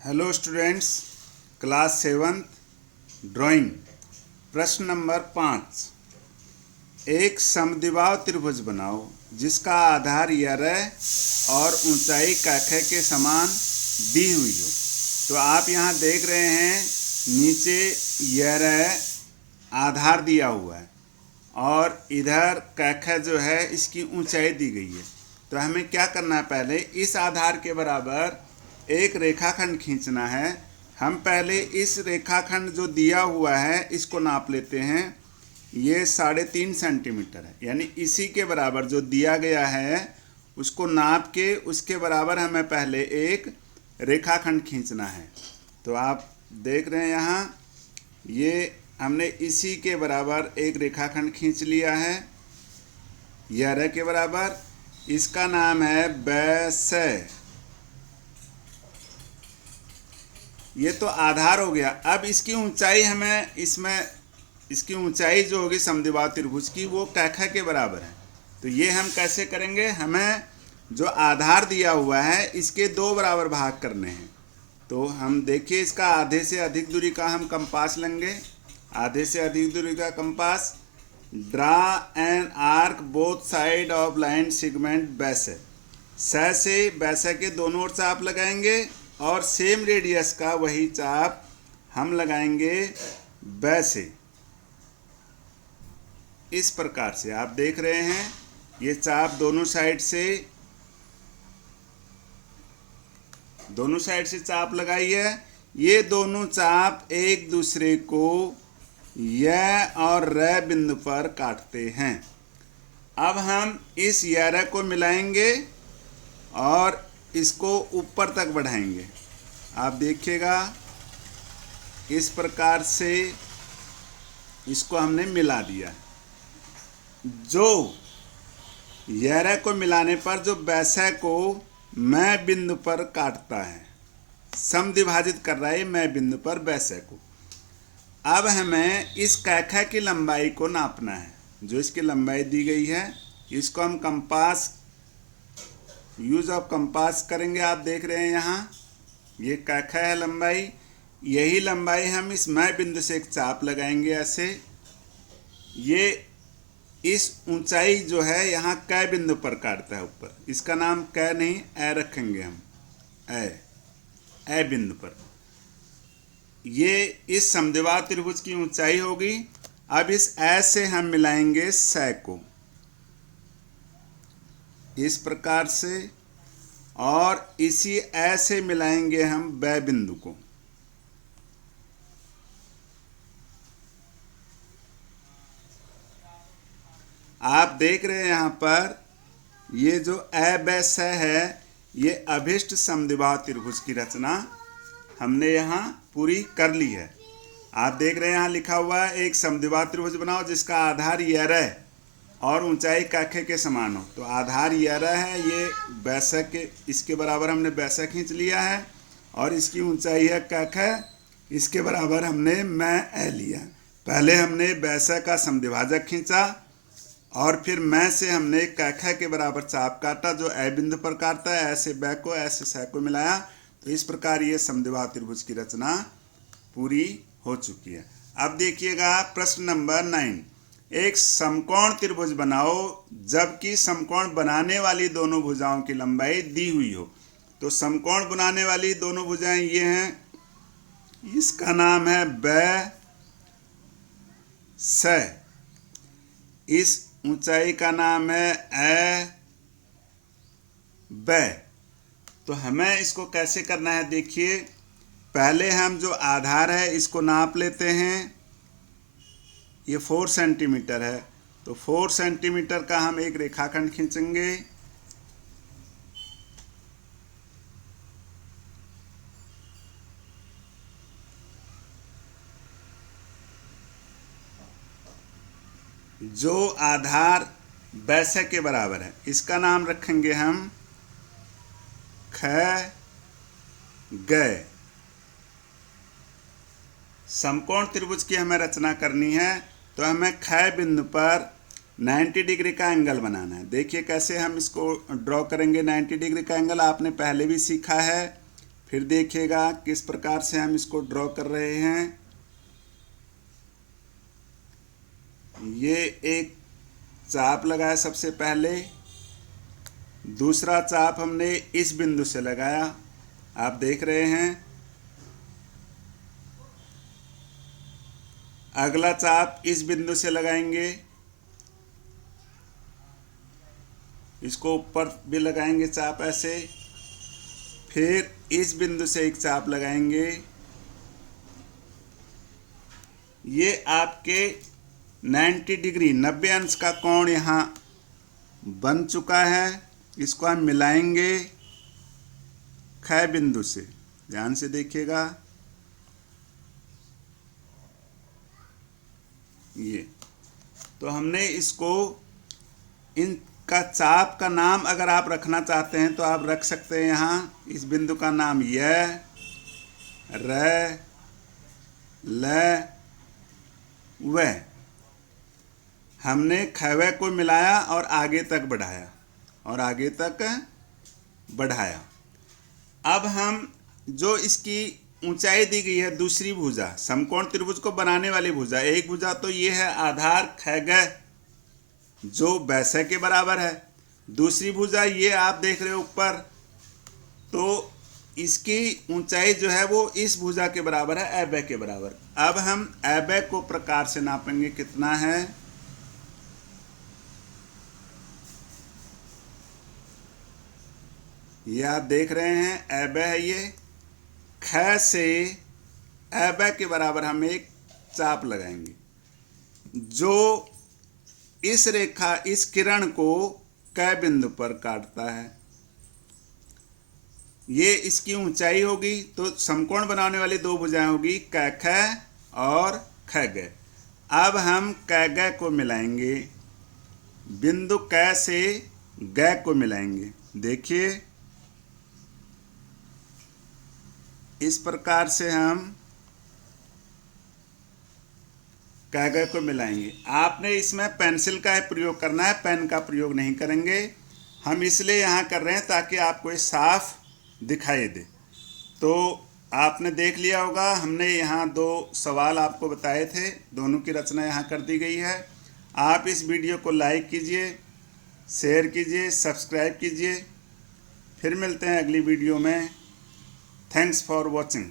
Hello students, class 7th drawing. प्रश्न number 5। एक समद्विबाहु त्रिभुज बनाओ जिसका आधार यरह और ऊंचाई कख के समान दी हुई हो। तो आप यहाँ देख रहे हैं नीचे यरह आधार दिया हुआ है और इधर कख जो है इसकी ऊंचाई दी गई है। तो हमें क्या करना है, पहले इस आधार के बराबर एक रेखाखंड खींचना है। हम पहले इस रेखाखंड जो दिया हुआ है इसको नाप लेते हैं। ये 3.5 सेंटीमीटर है, यानी इसी के बराबर जो दिया गया है उसको नाप के उसके बराबर हमें पहले एक रेखाखंड खींचना है। तो आप देख रहे हैं यहाँ ये हमने इसी के बराबर एक रेखाखंड खींच लिया है यरह के बराबर। इसका नाम है बैसय। ये तो आधार हो गया। अब इसकी ऊंचाई हमें इसकी ऊंचाई जो होगी समद्विबाहु त्रिभुज की वो कख के बराबर है। तो ये हम कैसे करेंगे, हमें जो आधार दिया हुआ है इसके 2 बराबर भाग करने हैं। तो हम देखिए इसका आधे से अधिक दूरी का हम कंपास लेंगे। आधे से अधिक दूरी का compass. Draw an arc both side of line segment बैसय। स से बैसय के दोनों ओर चाप लगाएंगे और सेम रेडियस का वही चाप हम लगाएंगे बै से। इस प्रकार से आप देख रहे हैं ये चाप दोनों साइड से चाप लगाई है। ये दोनों चाप एक दूसरे को य और र बिंदु पर काटते हैं। अब हम इस यरह को मिलाएंगे और इसको ऊपर तक बढ़ाएंगे। आप देखिएगा इस प्रकार से इसको हमने मिला दिया। जो यरह को मिलाने पर जो बैसय को मैं बिंदु पर काटता है, समद्विभाजित कर रहा है मैं बिंदु पर बैसय को। अब हमें इस कख की लंबाई को नापना है। जो इसकी लंबाई दी गई है इसको हम कंपास यूज ऑफ कंपास करेंगे। आप देख रहे हैं यहाँ ये कख है लंबाई। यही लंबाई हम इस मैं बिंदु से एक चाप लगाएंगे ऐसे। ये इस ऊंचाई जो है यहाँ क बिंदु पर काटता है ऊपर। इसका नाम क नहीं ए रखेंगे हम, ए बिंदु पर। ये इस समद्विबाहु त्रिभुज की ऊंचाई होगी। अब इस ए से हम मिलाएंगे स को इस प्रकार से, और इसी ए से मिलाएंगे हम बै बिंदु को। आप देख रहे हैं यहाँ पर ये जो ए बै स है ये अभिष्ट समद्विबाहु त्रिभुज की रचना हमने यहाँ पूरी कर ली है। आप देख रहे हैं यहाँ लिखा हुआ है एक समद्विबाहु त्रिभुज बनाओ जिसका आधार यरह और ऊंचाई कख के समान हो। तो आधार यरह है, ये बैसय के इसके बराबर हमने बैसय खींच लिया है और इसकी ऊंचाई है कख, इसके बराबर हमने मैं ए लिया। पहले हमने बैसय का समद्विभाजक खींचा और फिर मैं से हमने कख के बराबर चाप काटा जो ए बिंदु पर काटता है। ऐसे बै को ऐसे स को मिलाया। तो इस प्रकार ये समद्विबाहु त्रिभुज की रचना पूरी हो चुकी है। अब देखिएगा प्रश्न नंबर 9। एक समकोण त्रिभुज बनाओ जबकि समकोण बनाने वाली दोनों भुजाओं की लंबाई दी हुई हो। तो समकोण बनाने वाली दोनों भुजाएं ये हैं, इसका नाम है बै स। इस ऊंचाई का नाम है ए बै। तो हमें इसको कैसे करना है, देखिए पहले हम जो आधार है इसको नाप लेते हैं। ये 4 सेंटीमीटर है, तो 4 सेंटीमीटर का हम एक रेखाखंड खींचेंगे। जो आधार बैसय के बराबर है इसका नाम रखेंगे हम ख ग। समकोण त्रिभुज की हमें रचना करनी है तो हमें ख बिंदु पर 90 डिग्री का एंगल बनाना है। देखिए कैसे हम इसको ड्रॉ करेंगे। 90 डिग्री का एंगल आपने पहले भी सीखा है। फिर देखिएगा किस प्रकार से हम इसको ड्रॉ कर रहे हैं। ये एक चाप लगाया सबसे पहले, दूसरा चाप हमने इस बिंदु से लगाया, आप देख रहे हैं। अगला चाप इस बिंदु से लगाएंगे, इसको ऊपर भी लगाएंगे चाप ऐसे। फिर इस बिंदु से एक चाप लगाएंगे। ये आपके 90 डिग्री 90 अंश का कोण यहाँ बन चुका है। इसको हम मिलाएंगे ख बिंदु से, ध्यान से देखिएगा। ये तो हमने इसको, इनका चाप का नाम अगर आप रखना चाहते हैं तो आप रख सकते हैं। यहाँ इस बिंदु का नाम य, र, ल, व। हमने खव को मिलाया और आगे तक बढ़ाया और आगे तक बढ़ाया। अब हम जो इसकी ऊंचाई दी गई है, दूसरी भुजा, समकोण त्रिभुज को बनाने वाली भुजा, एक भुजा तो ये है आधार खग जो वैसे के बराबर है। दूसरी भुजा ये आप देख रहे हो ऊपर, तो इसकी ऊंचाई जो है वो इस भुजा के बराबर है, एबे के बराबर। अब हम एबे को प्रकार से नापेंगे, कितना है। ये आप देख रहे हैं एबे है ये। ख से एबे के बराबर हम एक चाप लगाएंगे जो इस रेखा, इस किरण को क बिंदु पर काटता है। ये इसकी ऊंचाई होगी, तो समकोण बनाने वाली दो भुजाएं होगी क ख और ख ग। अब हम क ग को मिलाएंगे, बिंदु क से ग को मिलाएंगे। देखिए इस प्रकार से हम क ग को मिलाएंगे। आपने इसमें पेंसिल का प्रयोग करना है, पेन का प्रयोग नहीं करेंगे। हम इसलिए यहाँ कर रहे हैं ताकि आपको ये साफ दिखाई दे। तो आपने देख लिया होगा, हमने यहाँ दो सवाल आपको बताए थे, दोनों की रचना यहाँ कर दी गई है। आप इस वीडियो को लाइक कीजिए, शेयर कीजिए, सब्सक्राइब कीजिए। फिर मिलते हैं अगली वीडियो में। Thanks for watching.